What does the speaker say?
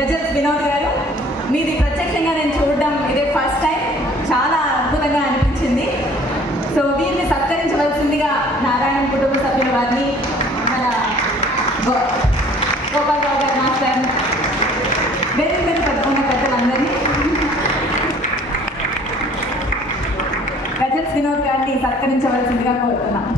Ghazals Vinod గారు, మీది ప్రత్యక్షంగా నేను చూడడం ఇదే ఫస్ట్ టైం, చాలా అద్భుతంగా అనిపించింది. సో వీరిని సత్కరించవలసిందిగా నారాయణ కుటుంబ సభ్యుల వారిని, మన గోపాలరావు గారు మాస్టర్, వేరే మీద ఉన్న పెద్దలందరినీ, గజల్స్ వినోద్ గారిని సత్కరించవలసిందిగా కోరుతున్నాం.